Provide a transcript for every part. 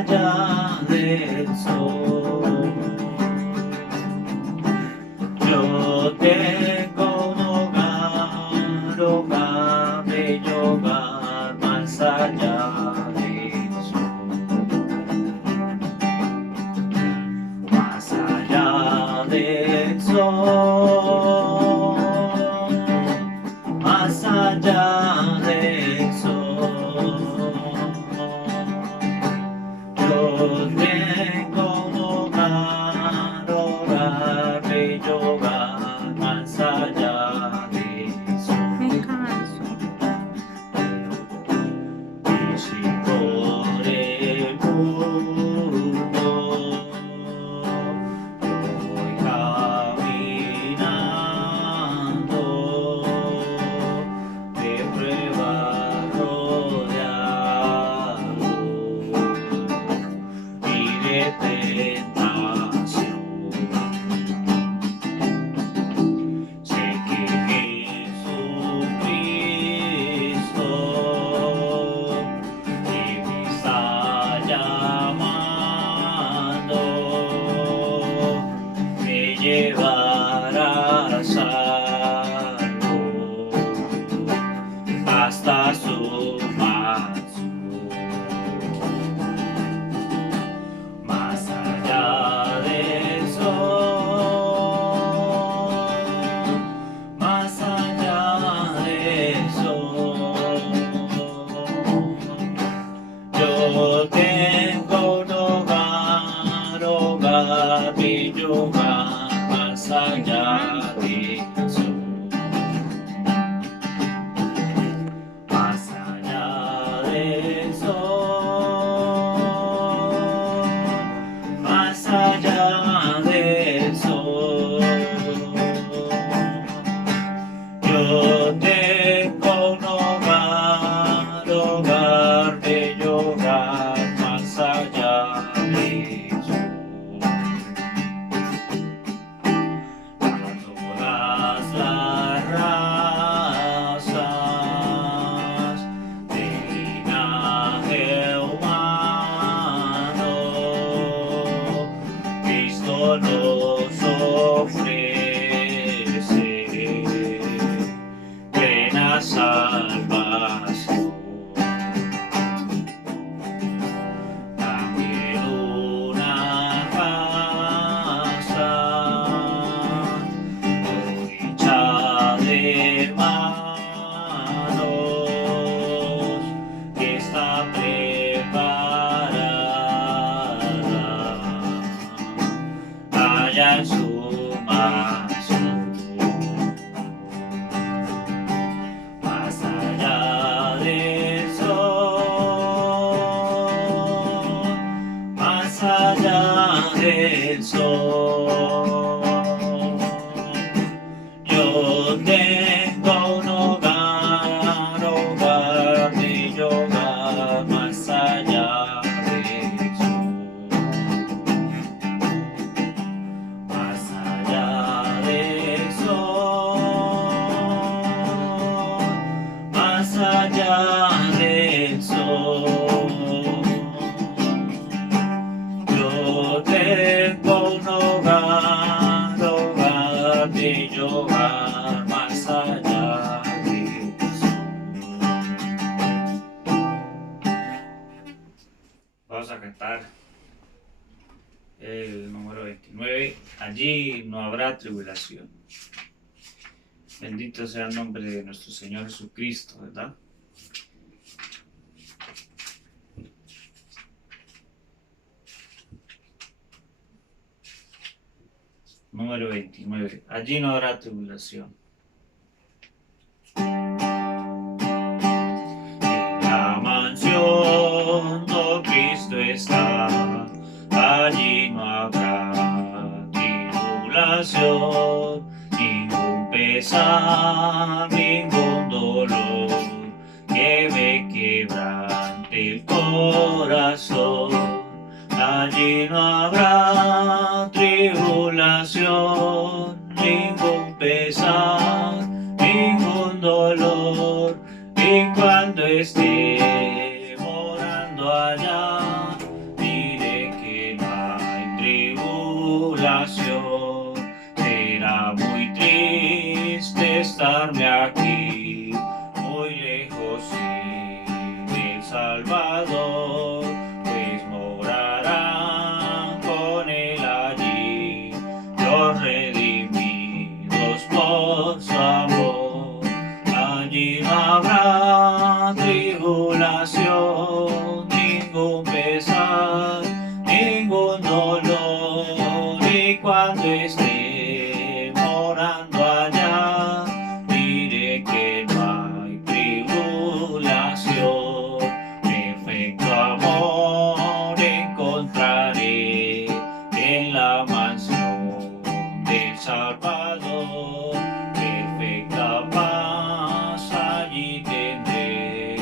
allá del sol. Yo tengo un hogar, bello hogar, más allá del sol. Más allá del sol, más allá del sol. Yo tengo un hogar, bello hogar, más allá del sol. Me canso. Y si por el mundo yo voy caminando, de pruebas rodeado y de tentación, sé que Jesucristo me está llamando, me llevará salvo hasta su mansión. Más allá del sol, más allá del sol. Yo tengo un hogar, bello hogar, más allá del sol. Más allá del sol, más allá del sol. Yo tengo un hogar, bello hogar, más allá del sol. A todas las razas de linaje humano, Cristo nos ofrece plena salvación. También una casa hecha de manos que está preparada allá en su mansión. Más allá del sol, más allá del sol. Yo tengo un hogar, bello hogar, más allá del sol. Más allá del sol, más allá del sol. Yo tengo un hogar, bello hogar, más allá del sol. Vamos a cantar el número 29. Allí no habrá tribulación. Bendito sea el nombre de nuestro Señor Jesucristo, ¿verdad? Número 29. Allí no habrá tribulación. En la mansión, oh Cristo está, allí no habrá tribulación, ningún pesar, ningún dolor que me quebrante el corazón. Allí no habrá tribulación, ningún pesar, ningún dolor. Y cuando esté morando allá, mi pesar, ningún dolor. Y cuando esté morando allá, diré que no hay tribulación. Perfecto amor encontraré en la mansión del Salvador. Perfecta paz allí tendré,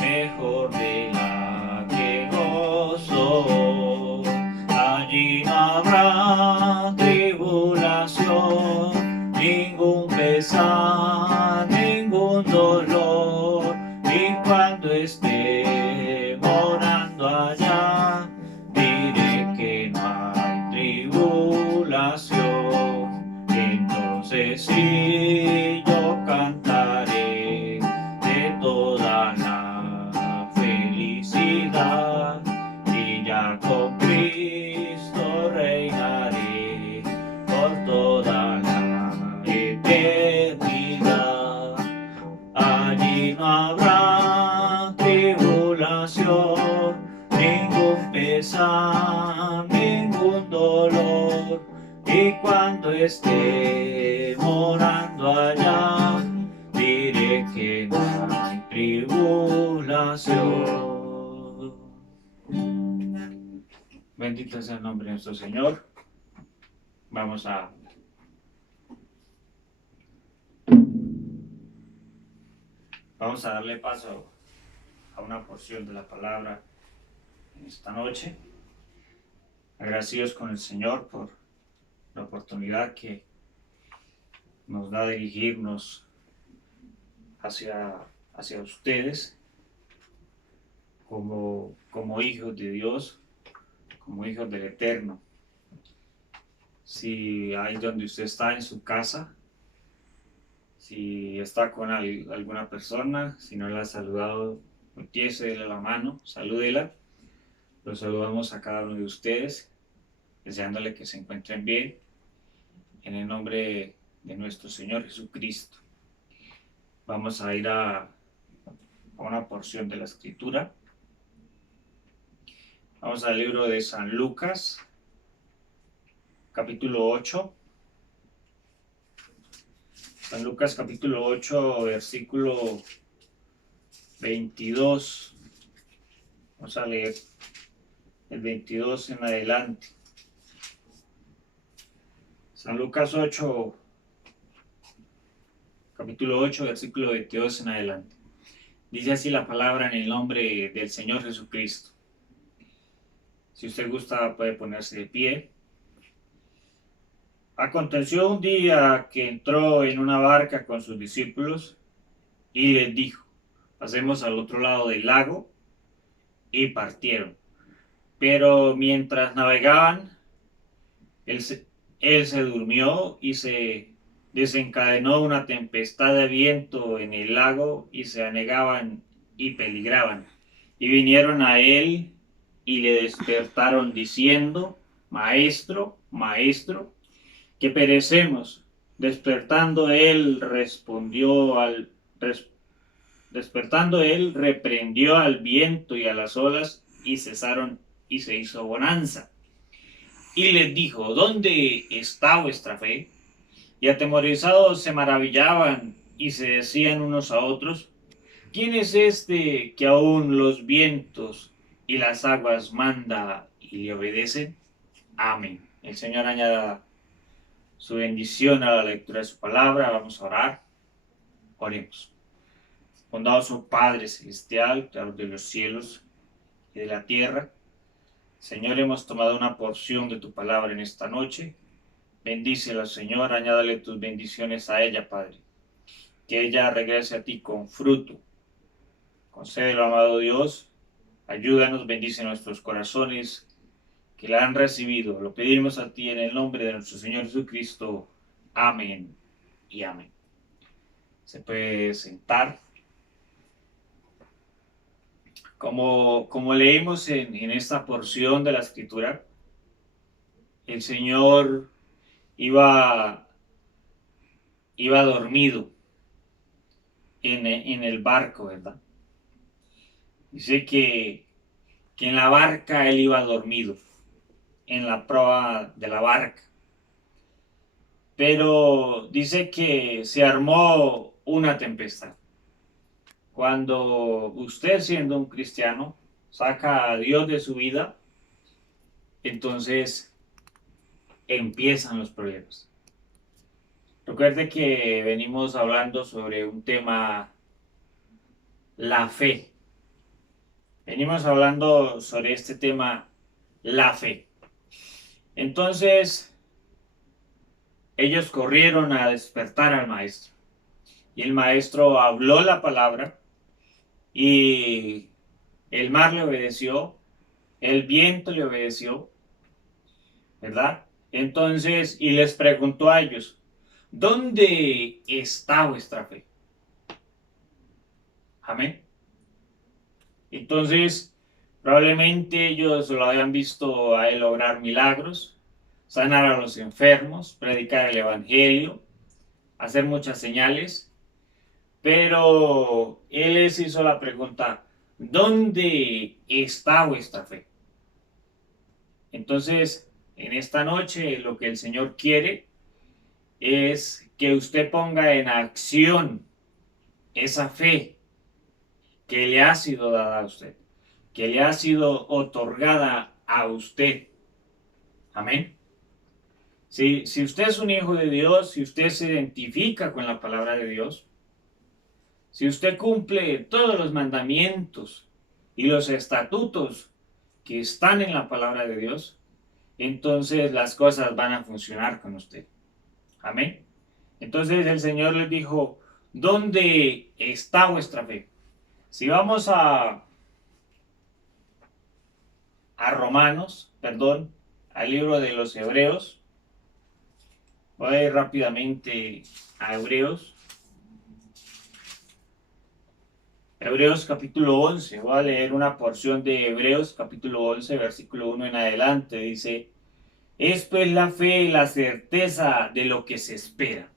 mejor de la que gozo. Allí no habrá tribulación, ningún pesar, ningún dolor. Y cuando esté morando allá, diré que no hay tribulación. Entonces sí, yo cantaré de toda la felicidad, y ya con Cristo reinaré por toda la eternidad. Allí no habrá tribulación, ningún pesar, ningún dolor. Y cuando esté morando allá, diré que no hay tribulación. Bendito sea el nombre de nuestro Señor. Vamos a darle paso a una porción de la palabra en esta noche. Agradecidos con el Señor por la oportunidad que nos da de dirigirnos hacia ustedes como hijos de Dios, como hijos del Eterno. Si ahí donde usted está en su casa, si está con alguna persona, si no la ha saludado, volteésele la mano, salúdela. Los saludamos a cada uno de ustedes, deseándole que se encuentren bien, en el nombre de nuestro Señor Jesucristo. Vamos a ir a una porción de la Escritura. Vamos al libro de San Lucas, capítulo 8. San Lucas, capítulo 8, versículo 22. Vamos a leer el 22 en adelante. San Lucas 8, capítulo 8, versículo 22 en adelante. Dice así la palabra en el nombre del Señor Jesucristo. Si usted gusta, puede ponerse de pie. Aconteció un día que entró en una barca con sus discípulos y les dijo: pasemos al otro lado del lago, y partieron. Pero mientras navegaban, él se durmió, y se desencadenó una tempestad de viento en el lago, y se anegaban y peligraban. Y vinieron a él y le despertaron diciendo: Maestro, maestro, que perecemos. Despertando él, reprendió al viento y a las olas, y cesaron, y se hizo bonanza. Y les dijo: ¿dónde está vuestra fe? Y atemorizados se maravillaban, y se decían unos a otros: ¿quién es este que aún los vientos y las aguas manda y le obedecen? Amén. El Señor añada su bendición a la lectura de su palabra. Vamos a orar. Oremos. Bondadoso Padre Celestial, Creador de los cielos y de la tierra, Señor, hemos tomado una porción de tu palabra en esta noche. Bendícela, Señor, añádale tus bendiciones a ella, Padre. Que ella regrese a ti con fruto. Concédelo, amado Dios. Ayúdanos, bendice nuestros corazones que la han recibido. Lo pedimos a ti en el nombre de nuestro Señor Jesucristo. Amén y amén. Se puede sentar. Como leímos en esta porción de la Escritura, el Señor iba dormido en el barco, ¿verdad? Dice que que en la barca él iba dormido, en la proa de la barca. Pero dice que se armó una tempestad. Cuando usted, siendo un cristiano, saca a Dios de su vida, entonces empiezan los problemas. Recuerde que venimos hablando sobre un tema, la fe. Venimos hablando sobre este tema, la fe. Entonces, ellos corrieron a despertar al maestro. Y el maestro habló la palabra y el mar le obedeció, el viento le obedeció, ¿verdad? Entonces, y les preguntó a ellos, ¿dónde está vuestra fe? Amén. Entonces, probablemente ellos lo habían visto a él lograr milagros, sanar a los enfermos, predicar el evangelio, hacer muchas señales, pero él les hizo la pregunta, ¿dónde está vuestra fe? Entonces, en esta noche lo que el Señor quiere es que usted ponga en acción esa fe que le ha sido dada a usted, que le ha sido otorgada a usted. Amén. Si usted es un hijo de Dios, si usted se identifica con la palabra de Dios, si usted cumple todos los mandamientos y los estatutos que están en la palabra de Dios, entonces las cosas van a funcionar con usted. Amén. Entonces el Señor les dijo, ¿dónde está vuestra fe? Si vamos Romanos, perdón, al libro de los Hebreos, voy a ir rápidamente a Hebreos. Hebreos capítulo 11, voy a leer una porción de Hebreos capítulo 11, versículo 1 en adelante. Dice, esto es la fe y la certeza de lo que se espera,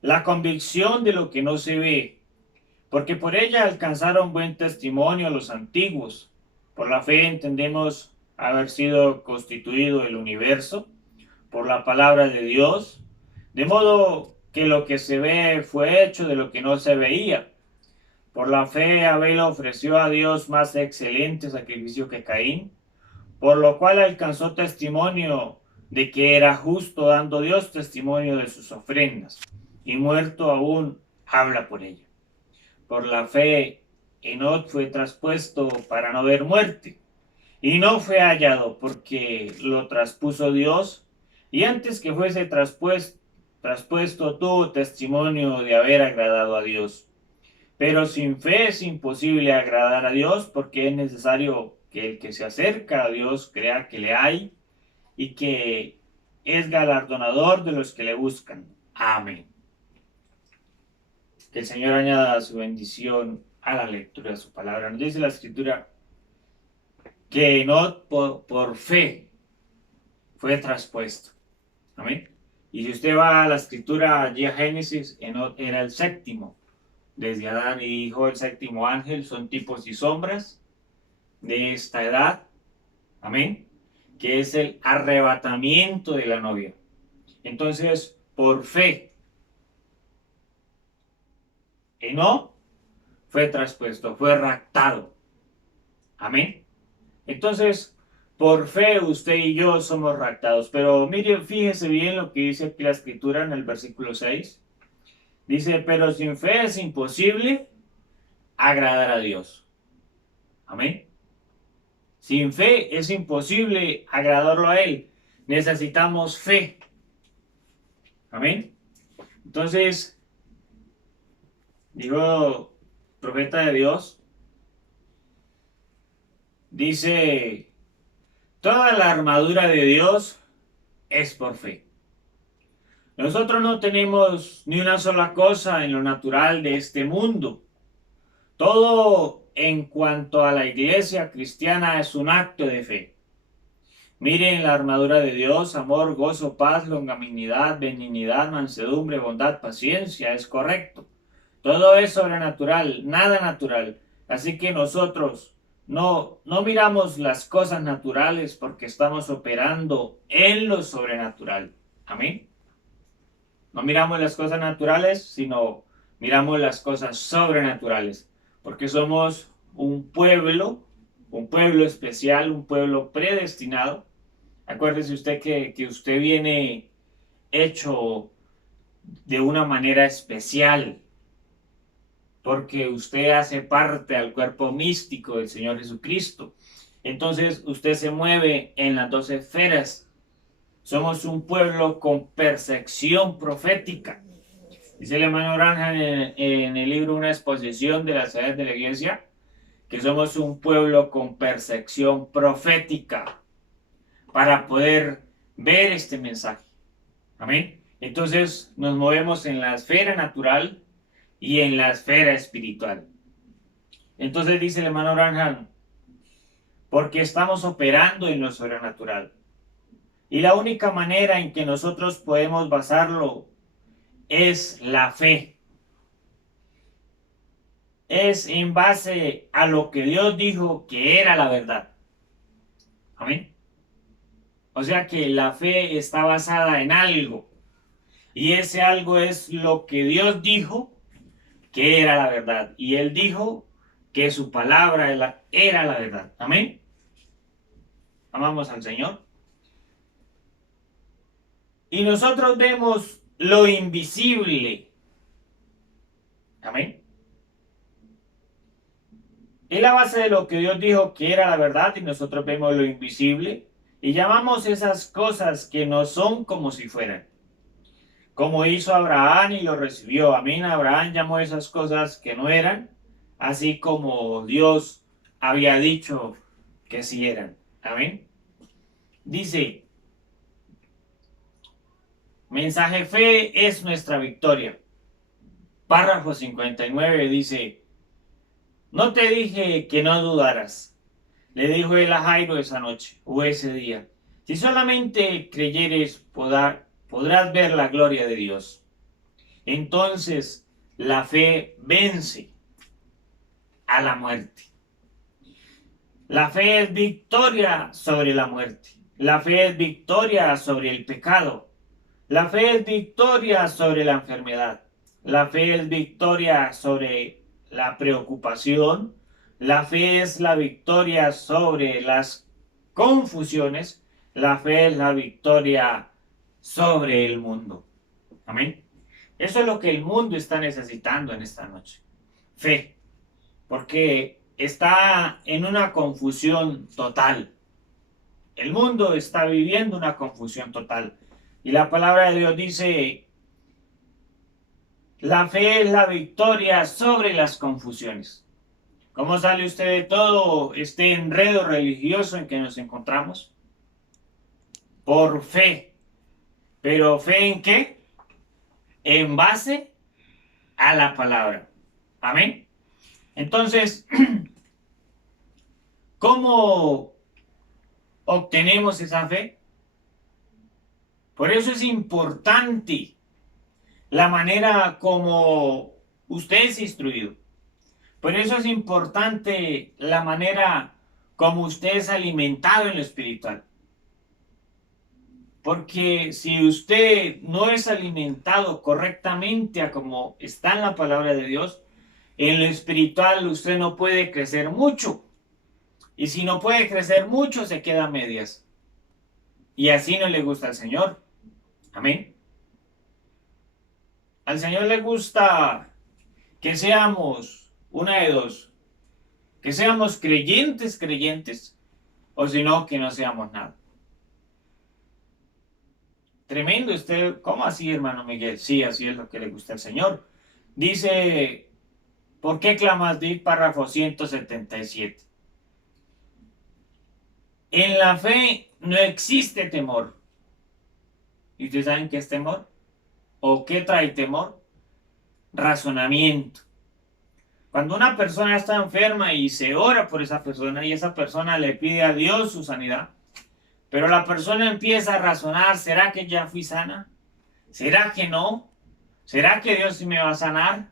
la convicción de lo que no se ve, porque por ella alcanzaron buen testimonio los antiguos. Por la fe entendemos haber sido constituido el universo, por la palabra de Dios, de modo que lo que se ve fue hecho de lo que no se veía. Por la fe Abel ofreció a Dios más excelente sacrificio que Caín, por lo cual alcanzó testimonio de que era justo, dando Dios testimonio de sus ofrendas, y muerto aún habla por ella. Por la fe Enoc fue traspuesto para no ver muerte, y no fue hallado porque lo traspuso Dios, y antes que fuese traspuesto tuvo testimonio de haber agradado a Dios. Pero sin fe es imposible agradar a Dios, porque es necesario que el que se acerca a Dios crea que le hay y que es galardonador de los que le buscan. Amén. Que el Señor añada su bendición a la lectura de su palabra. Nos dice la Escritura que Enoc por fe fue traspuesto. Amén. Y si usted va a la Escritura, allí a Génesis, Enoc era el séptimo. Desde Adán y dijo el séptimo ángel, son tipos y sombras de esta edad. Amén. Que es el arrebatamiento de la novia. Entonces, por fe, Enoc fue traspuesto, fue raptado. Amén. Entonces, por fe usted y yo somos raptados. Pero mire, fíjese bien lo que dice aquí la Escritura en el versículo 6. Dice, pero sin fe es imposible agradar a Dios. Amén. Sin fe es imposible agradarlo a Él. Necesitamos fe. Amén. Entonces, digo, profeta de Dios, dice, toda la armadura de Dios es por fe. Nosotros no tenemos ni una sola cosa en lo natural de este mundo. Todo en cuanto a la iglesia cristiana es un acto de fe. Miren la armadura de Dios: amor, gozo, paz, longanimidad, benignidad, mansedumbre, bondad, paciencia. Es correcto. Todo es sobrenatural, nada natural. Así que nosotros no miramos las cosas naturales porque estamos operando en lo sobrenatural. Amén. No miramos las cosas naturales, sino miramos las cosas sobrenaturales, porque somos un pueblo especial, un pueblo predestinado. Acuérdese usted que usted viene hecho de una manera especial, porque usted hace parte al cuerpo místico del Señor Jesucristo. Entonces usted se mueve en las 12 esferas. Somos un pueblo con percepción profética. Dice el hermano Branham en el libro Una exposición de las edades de la iglesia, que somos un pueblo con percepción profética para poder ver este mensaje. Amén. Entonces nos movemos en la esfera natural y en la esfera espiritual. Entonces dice el hermano Branham, porque estamos operando en lo sobrenatural. Y la única manera en que nosotros podemos basarlo es la fe. Es en base a lo que Dios dijo que era la verdad. Amén. O sea que la fe está basada en algo. Y ese algo es lo que Dios dijo que era la verdad. Y Él dijo que su palabra era la verdad. Amén. Amamos al Señor. Y nosotros vemos lo invisible. Amén. Es la base de lo que Dios dijo que era la verdad y nosotros vemos lo invisible y llamamos esas cosas que no son como si fueran. Como hizo Abraham y lo recibió. Amén. Abraham llamó esas cosas que no eran, así como Dios había dicho que sí eran. Amén. Dice, mensaje fe es nuestra victoria. Párrafo 59 dice, no te dije que no dudaras, le dijo él a Jairo esa noche o ese día. Si solamente creyeres, podrás ver la gloria de Dios. Entonces la fe vence a la muerte. La fe es victoria sobre la muerte. La fe es victoria sobre el pecado. La fe es victoria sobre la enfermedad. La fe es victoria sobre la preocupación. La fe es la victoria sobre las confusiones. La fe es la victoria sobre el mundo. Amén. Eso es lo que el mundo está necesitando en esta noche. Fe. Porque está en una confusión total. El mundo está viviendo una confusión total. Y la palabra de Dios dice, la fe es la victoria sobre las confusiones. ¿Cómo sale usted de todo este enredo religioso en que nos encontramos? Por fe. ¿Pero fe en qué? En base a la palabra. Amén. Entonces, ¿cómo obtenemos esa fe? Por eso es importante la manera como usted es instruido. Por eso es importante la manera como usted es alimentado en lo espiritual. Porque si usted no es alimentado correctamente a como está en la palabra de Dios, en lo espiritual usted no puede crecer mucho. Y si no puede crecer mucho, se queda a medias. Y así no le gusta al Señor. Amén. Al Señor le gusta que seamos una de dos. Que seamos creyentes, o si no, que no seamos nada. Tremendo usted. ¿Cómo así, hermano Miguel? Sí, así es lo que le gusta al Señor. Dice, ¿por qué clamas? Di párrafo 177. En la fe no existe temor. ¿Y ustedes saben qué es temor? ¿O qué trae temor? Razonamiento. Cuando una persona está enferma y se ora por esa persona y esa persona le pide a Dios su sanidad, pero la persona empieza a razonar, ¿será que ya fui sana? ¿Será que no? ¿Será que Dios sí me va a sanar?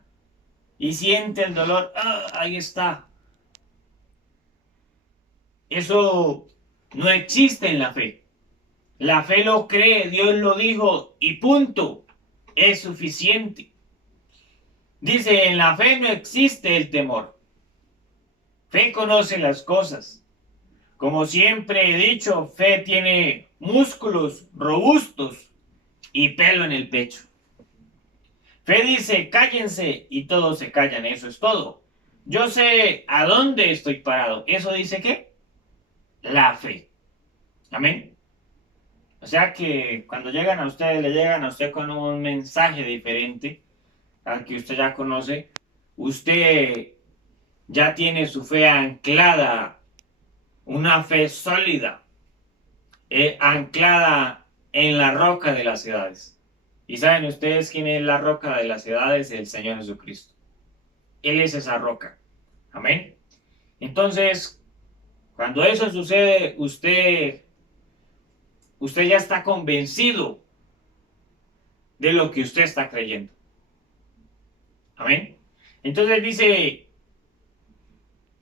Y siente el dolor, ahí está. Eso no existe en la fe. La fe lo cree, Dios lo dijo y punto. Es suficiente. Dice, en la fe no existe el temor. Fe conoce las cosas. Como siempre he dicho, fe tiene músculos robustos y pelo en el pecho. Fe dice, cállense y todos se callan, eso es todo. Yo sé a dónde estoy parado. ¿Eso dice qué? La fe. Amén. O sea que cuando llegan a usted, le llegan a usted con un mensaje diferente al que usted ya conoce, usted ya tiene su fe anclada, una fe sólida, anclada en la roca de las ciudades. ¿Y saben ustedes quién es la roca de las ciudades? El Señor Jesucristo. Él es esa roca. Amén. Entonces, cuando eso sucede, usted ya está convencido de lo que usted está creyendo. Amén. Entonces dice,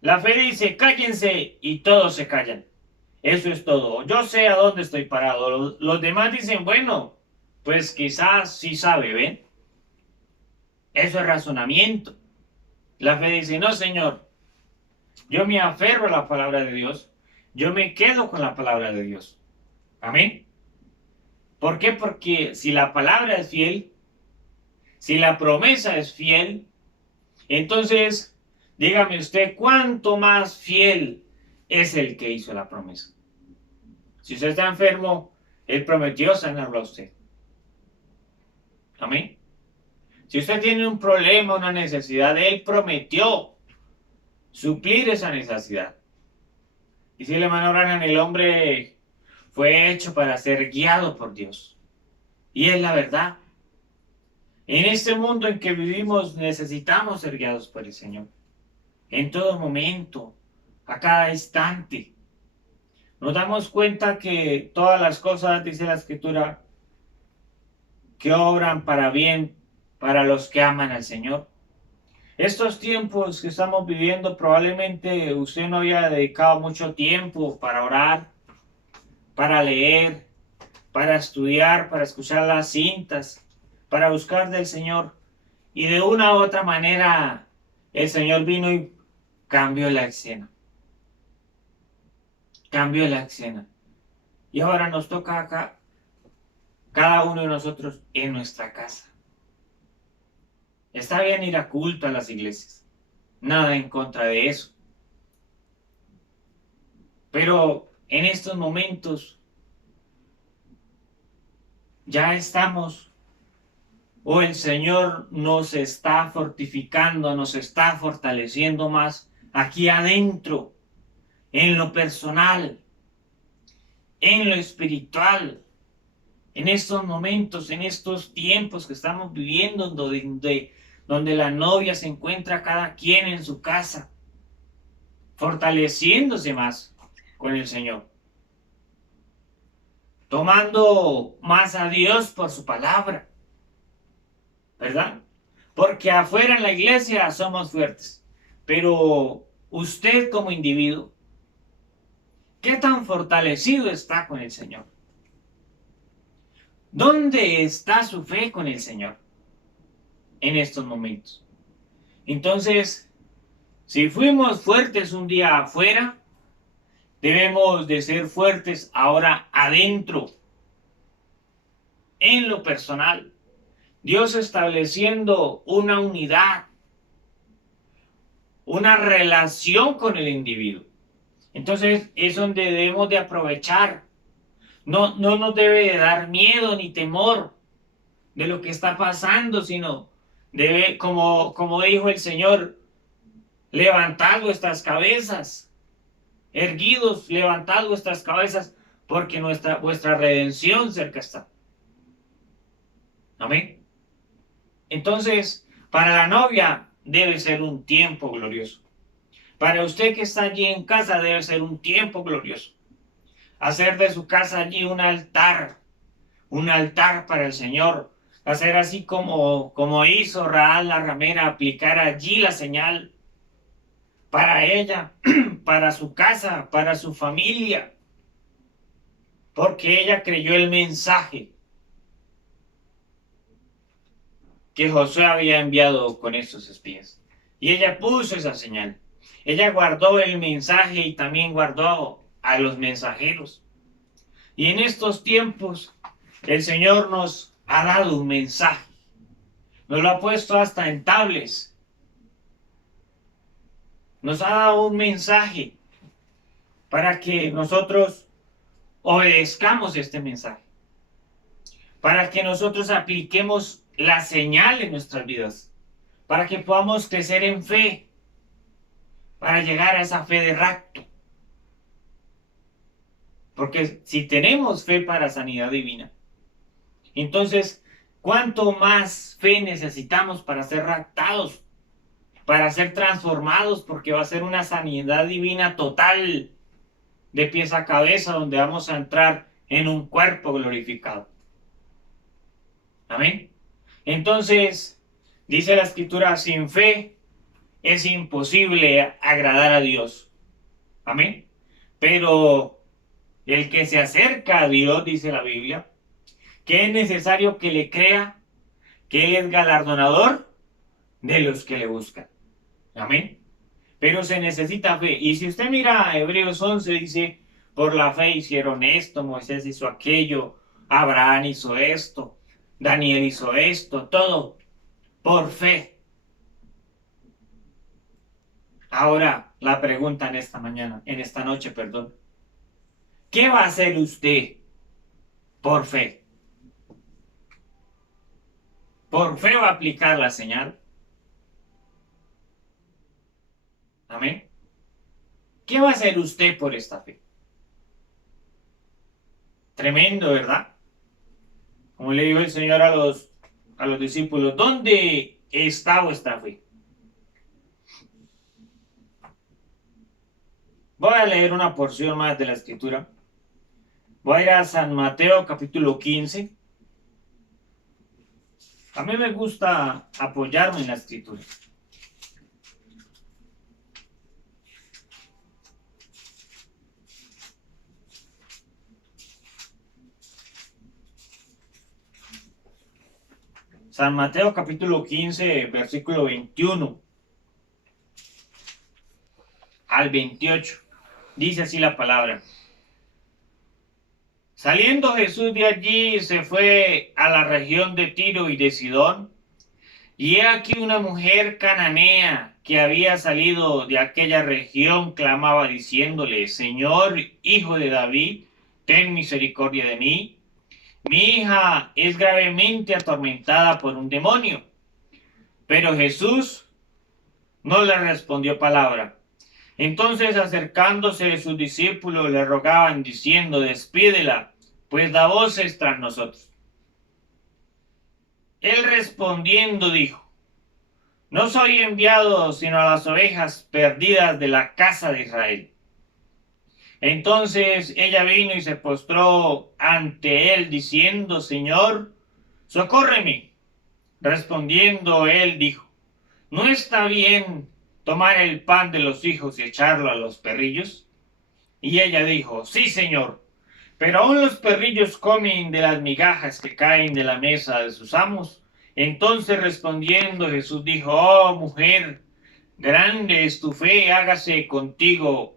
la fe dice, cállense y todos se callan. Eso es todo. Yo sé a dónde estoy parado. Los demás dicen, bueno, pues quizás sí sabe, ¿ven? Eso es razonamiento. La fe dice, no, Señor, yo me aferro a la palabra de Dios. Yo me quedo con la palabra de Dios. Amén. ¿Por qué? Porque si la palabra es fiel, si la promesa es fiel, entonces, dígame usted, ¿cuánto más fiel es el que hizo la promesa? Si usted está enfermo, Él prometió sanarlo a usted. Amén. Si usted tiene un problema, una necesidad, Él prometió suplir esa necesidad. Y si le manoran, el hombre fue hecho para ser guiado por Dios. Y es la verdad. En este mundo en que vivimos necesitamos ser guiados por el Señor. En todo momento, a cada instante. Nos damos cuenta que todas las cosas, dice la Escritura, que obran para bien para los que aman al Señor. Estos tiempos que estamos viviendo, probablemente usted no haya dedicado mucho tiempo para orar, para leer, para estudiar, para escuchar las cintas, para buscar del Señor. Y de una u otra manera, el Señor vino y cambió la escena. Cambió la escena. Y ahora nos toca acá, cada uno de nosotros en nuestra casa. Está bien ir a culto a las iglesias. Nada en contra de eso. Pero en estos momentos ya estamos, o el Señor nos está fortificando, nos está fortaleciendo más aquí adentro, en lo personal, en lo espiritual, en estos momentos, en estos tiempos que estamos viviendo, donde la novia se encuentra cada quien en su casa, fortaleciéndose más con el Señor, tomando más a Dios por su palabra, ¿verdad? Porque afuera en la iglesia somos fuertes, pero usted como individuo, ¿qué tan fortalecido está con el Señor? ¿Dónde está su fe con el Señor en estos momentos? Entonces, si fuimos fuertes un día afuera, debemos de ser fuertes ahora adentro, en lo personal. Dios estableciendo una unidad, una relación con el individuo. Entonces es donde debemos de aprovechar. No nos debe de dar miedo ni temor de lo que está pasando, sino debe, como dijo el Señor, levantad vuestras cabezas, erguidos, levantad vuestras cabezas, porque vuestra redención cerca está. Amén. Entonces, para la novia debe ser un tiempo glorioso. Para usted que está allí en casa debe ser un tiempo glorioso. Hacer de su casa allí un altar para el Señor. Hacer así como hizo Raal la ramera, aplicar allí la señal para ella, para su casa, para su familia, porque ella creyó el mensaje que Josué había enviado con estos espías. Y ella puso esa señal. Ella guardó el mensaje y también guardó a los mensajeros. Y en estos tiempos el Señor nos ha dado un mensaje. Nos lo ha puesto hasta en tablets. Nos ha dado un mensaje para que nosotros obedezcamos este mensaje. Para que nosotros apliquemos la señal en nuestras vidas. Para que podamos crecer en fe. Para llegar a esa fe de rapto. Porque si tenemos fe para sanidad divina, entonces, ¿cuánto más fe necesitamos para ser raptados? Para ser transformados, porque va a ser una sanidad divina total, de pies a cabeza, donde vamos a entrar en un cuerpo glorificado. Amén. Entonces, dice la Escritura, sin fe es imposible agradar a Dios. Amén. Pero el que se acerca a Dios, dice la Biblia, que es necesario que le crea que Él es galardonador de los que le buscan. Amén. Pero se necesita fe. Y si usted mira Hebreos 11, dice, por la fe hicieron esto, Moisés hizo aquello, Abraham hizo esto, Daniel hizo esto, todo por fe. Ahora, la pregunta en esta noche, perdón. ¿Qué va a hacer usted por fe? ¿Por fe va a aplicar la señal? Amén. ¿Qué va a hacer usted por esta fe? Tremendo, ¿verdad? Como le dijo el Señor a los discípulos, ¿dónde está vuestra fe? Voy a leer una porción más de la Escritura. Voy a ir a San Mateo capítulo 15. A mí me gusta apoyarme en la Escritura. San Mateo capítulo 15, versículo 21 al 28. Dice así la palabra. Saliendo Jesús de allí, se fue a la región de Tiro y de Sidón. Y he aquí una mujer cananea que había salido de aquella región clamaba diciéndole, Señor, hijo de David, ten misericordia de mí. Mi hija es gravemente atormentada por un demonio. Pero Jesús no le respondió palabra. Entonces, acercándose sus discípulos, le rogaban diciendo, despídela, pues da voces tras nosotros. Él respondiendo dijo, no soy enviado sino a las ovejas perdidas de la casa de Israel. Entonces ella vino y se postró ante él diciendo, Señor, socórreme. Respondiendo él dijo, ¿no está bien tomar el pan de los hijos y echarlo a los perrillos? Y ella dijo, sí, Señor, pero aún los perrillos comen de las migajas que caen de la mesa de sus amos. Entonces respondiendo Jesús dijo, oh mujer, grande es tu fe, hágase contigo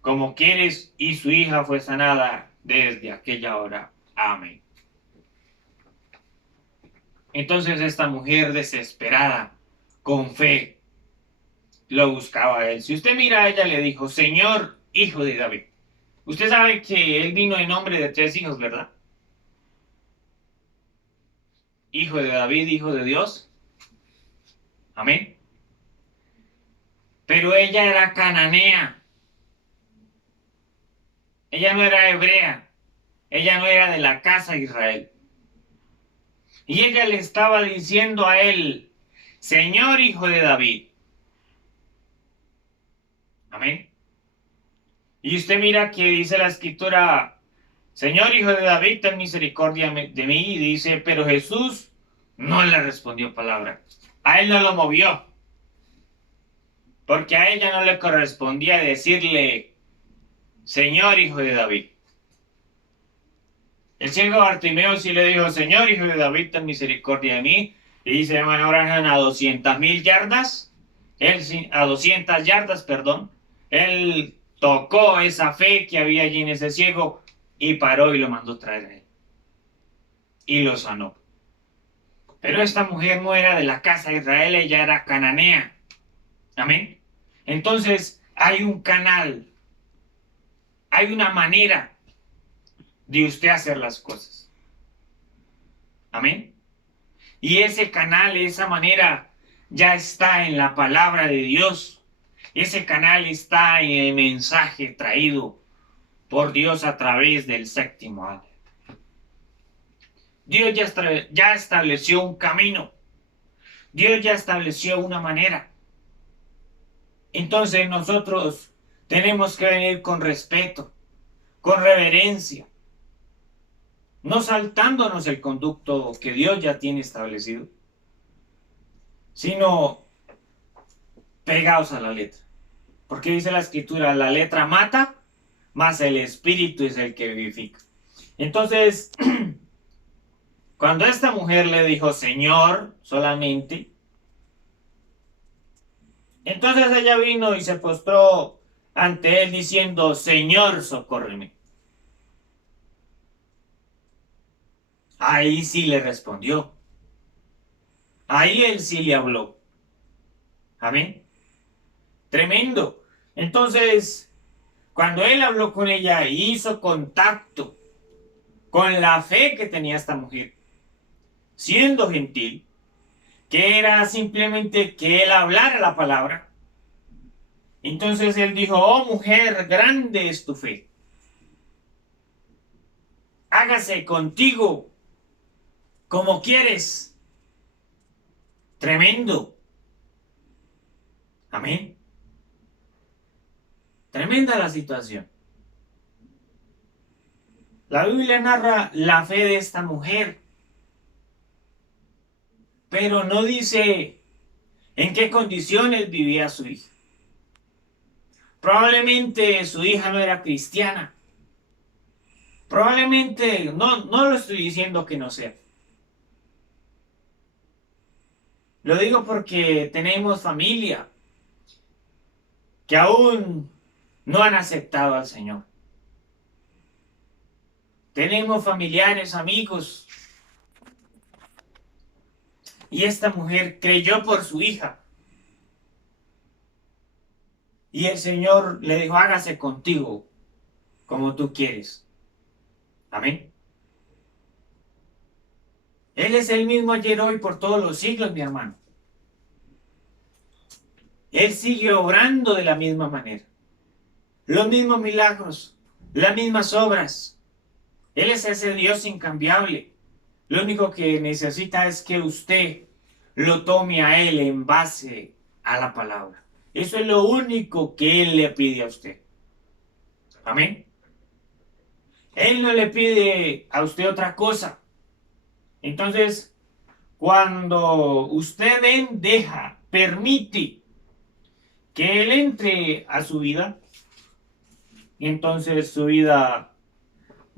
como quieres, y su hija fue sanada desde aquella hora. Amén. Entonces esta mujer desesperada, con fe, lo buscaba a él. Si usted mira a ella, le dijo, Señor, hijo de David. Usted sabe que él vino en nombre de 3 hijos, ¿verdad? Hijo de David, hijo de Dios. Amén. Pero ella era cananea. Ella no era hebrea. Ella no era de la casa de Israel. Y ella le estaba diciendo a él, Señor, hijo de David. Amén. Y usted mira que dice la escritura, Señor, hijo de David, ten misericordia de mí. Y dice, pero Jesús no le respondió palabra. A él no lo movió. porque a ella no le correspondía decirle, Señor, hijo de David. El ciego Bartimeo sí le dijo, Señor, hijo de David, ten misericordia de mí. Y dice, manobran a 200.000 yardas. A 200 yardas, perdón. Él tocó esa fe que había allí en ese ciego y paró y lo mandó traer a él. Y lo sanó. Pero esta mujer no era de la casa de Israel, ella era cananea. Amén. Entonces hay un canal, hay una manera de usted hacer las cosas. Amén. Y ese canal, esa manera, ya está en la palabra de Dios. Ese canal está en el mensaje traído por Dios a través del séptimo ángel. Dios ya estableció un camino. Dios ya estableció una manera. Entonces nosotros tenemos que venir con respeto, con reverencia, no saltándonos el conducto que Dios ya tiene establecido, sino pegados a la letra. Porque dice la escritura, la letra mata, mas el espíritu es el que vivifica. Entonces, cuando esta mujer le dijo Señor solamente, entonces ella vino y se postró ante él diciendo, Señor, socórreme. Ahí sí le respondió. Ahí él sí le habló. Amén. Tremendo. Entonces, cuando él habló con ella e hizo contacto con la fe que tenía esta mujer, siendo gentil, que era simplemente que él hablara la palabra, entonces él dijo, oh mujer, grande es tu fe. Hágase contigo como quieres. Tremendo. Amén. Tremenda la situación. La Biblia narra la fe de esta mujer, pero no dice en qué condiciones vivía su hija. Probablemente su hija no era cristiana. Probablemente, no lo estoy diciendo que no sea. Lo digo porque tenemos familia que aún no han aceptado al Señor. Tenemos familiares, amigos. Y esta mujer creyó por su hija. Y el Señor le dijo, hágase contigo como tú quieres. Amén. Él es el mismo ayer, hoy, por todos los siglos, mi hermano. Él sigue obrando de la misma manera. Los mismos milagros, las mismas obras. Él es ese Dios incambiable. Lo único que necesita es que usted lo tome a Él en base a la palabra. Eso es lo único que Él le pide a usted. Amén. Él no le pide a usted otra cosa. Entonces, cuando usted permite que Él entre a su vida, entonces su vida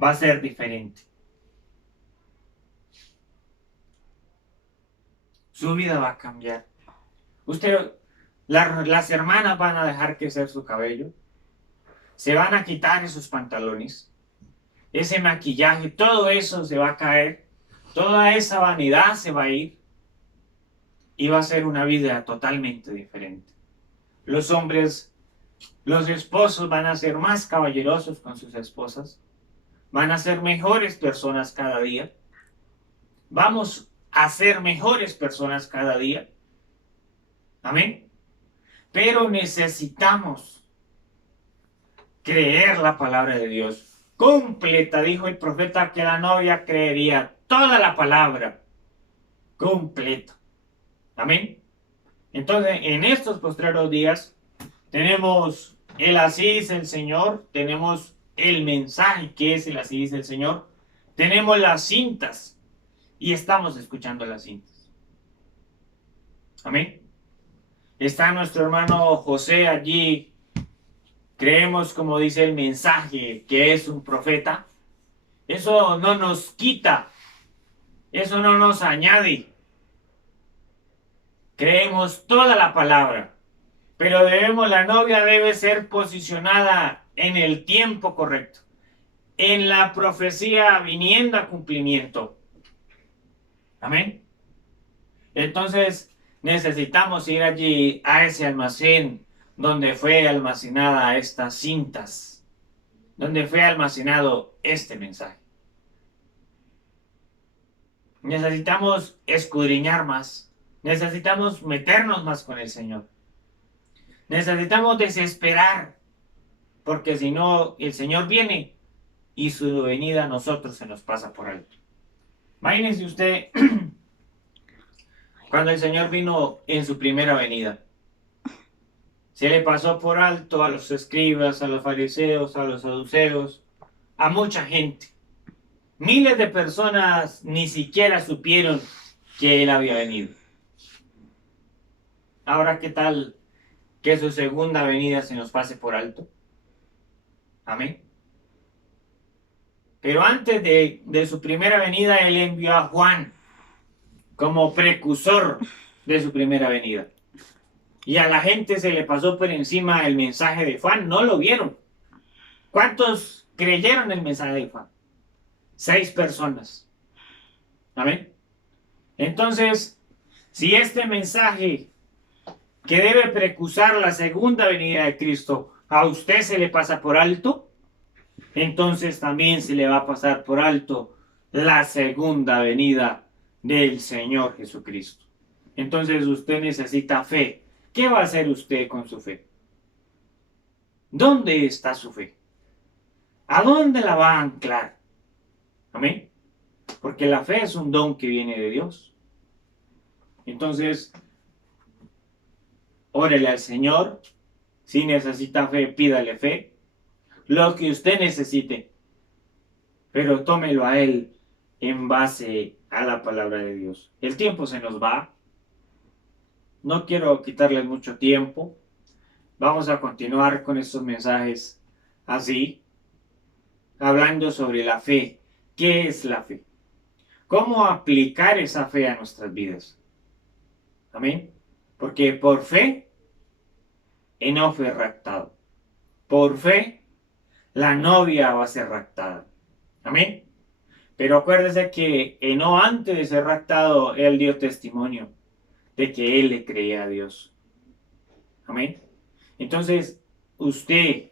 va a ser diferente. Su vida va a cambiar. Las hermanas van a dejar crecer su cabello, se van a quitar esos pantalones, ese maquillaje, todo eso se va a caer, toda esa vanidad se va a ir y va a ser una vida totalmente diferente. Los hombres, los esposos van a ser más caballerosos con sus esposas, van a ser mejores personas cada día, vamos a ser mejores personas cada día. Amén. Pero necesitamos creer la palabra de Dios completa. Dijo el profeta que la novia creería toda la palabra completa. Amén. Entonces, en estos postreros días tenemos el así dice el Señor, tenemos el mensaje que es el así dice el Señor, tenemos las cintas y estamos escuchando las cintas. Amén. Está nuestro hermano José allí. Creemos, como dice el mensaje, que es un profeta. Eso no nos quita, eso no nos añade. Creemos toda la palabra, pero la novia debe ser posicionada en el tiempo correcto, en la profecía viniendo a cumplimiento. Amén. Entonces necesitamos ir allí a ese almacén donde fue almacenada estas cintas, donde fue almacenado este mensaje. Necesitamos escudriñar más, necesitamos meternos más con el Señor. Necesitamos desesperar, porque si no, el Señor viene y su venida a nosotros se nos pasa por alto. Imagínense usted cuando el Señor vino en su primera venida. Se le pasó por alto a los escribas, a los fariseos, a los saduceos, a mucha gente. Miles de personas ni siquiera supieron que Él había venido. Ahora, ¿qué tal que su segunda venida se nos pase por alto? Amén. Pero antes de su primera venida, Él envió a Juan como precursor de su primera venida. Y a la gente se le pasó por encima el mensaje de Juan, no lo vieron. ¿Cuántos creyeron el mensaje de Juan? 6 personas. Amén. Entonces, si este mensaje que debe precursar la segunda venida de Cristo a usted se le pasa por alto, entonces también se le va a pasar por alto la segunda venida del Señor Jesucristo. Entonces usted necesita fe. ¿Qué va a hacer usted con su fe? ¿Dónde está su fe? ¿A dónde la va a anclar? Amén. Porque la fe es un don que viene de Dios. Entonces, órele al Señor. Si necesita fe, pídale fe. Lo que usted necesite. Pero tómelo a Él en base a la palabra de Dios. El tiempo se nos va. No quiero quitarles mucho tiempo. Vamos a continuar con estos mensajes así, hablando sobre la fe. ¿Qué es la fe? ¿Cómo aplicar esa fe a nuestras vidas? Amén. Porque por fe, Enoc fue raptado. Por fe, la novia va a ser raptada. Amén. Pero acuérdese que Enoc, antes de ser raptado, él dio testimonio de que él le creía a Dios. Amén. Entonces, usted,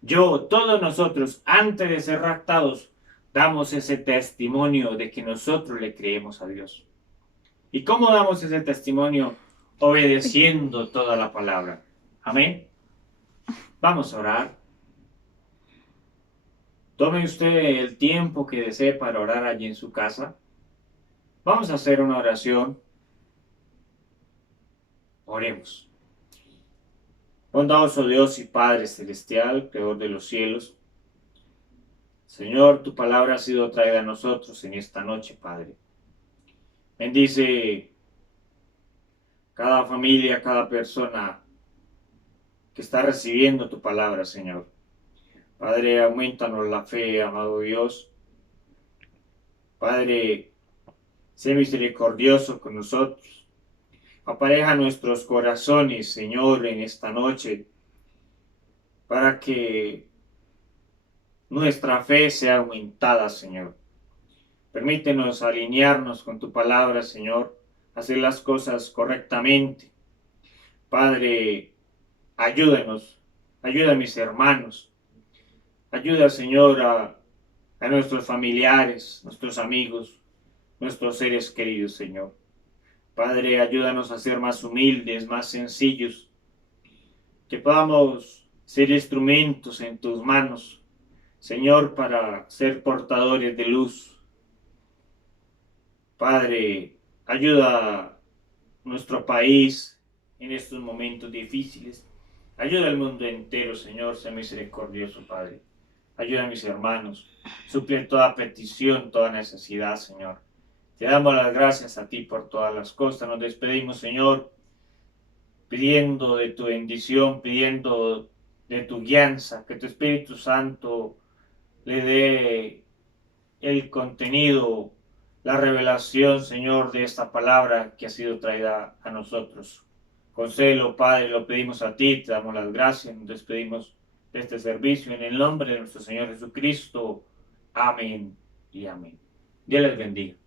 yo, todos nosotros, antes de ser raptados, damos ese testimonio de que nosotros le creemos a Dios. ¿Y cómo damos ese testimonio? Obedeciendo toda la palabra. Amén. Vamos a orar. Tome usted el tiempo que desee para orar allí en su casa. Vamos a hacer una oración. Oremos. Bondadoso Dios y Padre Celestial, Creador de los cielos. Señor, tu palabra ha sido traída a nosotros en esta noche, Padre. Bendice cada familia, cada persona que está recibiendo tu palabra, Señor. Padre, aumentanos la fe, amado Dios. Padre, sé misericordioso con nosotros. Apareja nuestros corazones, Señor, en esta noche, para que nuestra fe sea aumentada, Señor. Permítenos alinearnos con tu palabra, Señor, hacer las cosas correctamente. Padre, ayúdanos, ayuda a mis hermanos, ayuda, Señor, a nuestros familiares, nuestros amigos, nuestros seres queridos, Señor. Padre, ayúdanos a ser más humildes, más sencillos, que podamos ser instrumentos en tus manos, Señor, para ser portadores de luz. Padre, ayuda a nuestro país en estos momentos difíciles. Ayuda al mundo entero, Señor, sé misericordioso, Padre. Ayuda a mis hermanos. Suple toda petición, toda necesidad, Señor. Te damos las gracias a ti por todas las cosas. Nos despedimos, Señor, pidiendo de tu bendición, pidiendo de tu guianza, que tu Espíritu Santo le dé el contenido, la revelación, Señor, de esta palabra que ha sido traída a nosotros. Concédelo, Padre, lo pedimos a ti, te damos las gracias, nos despedimos de este servicio en el nombre de nuestro Señor Jesucristo. Amén y amén. Dios les bendiga.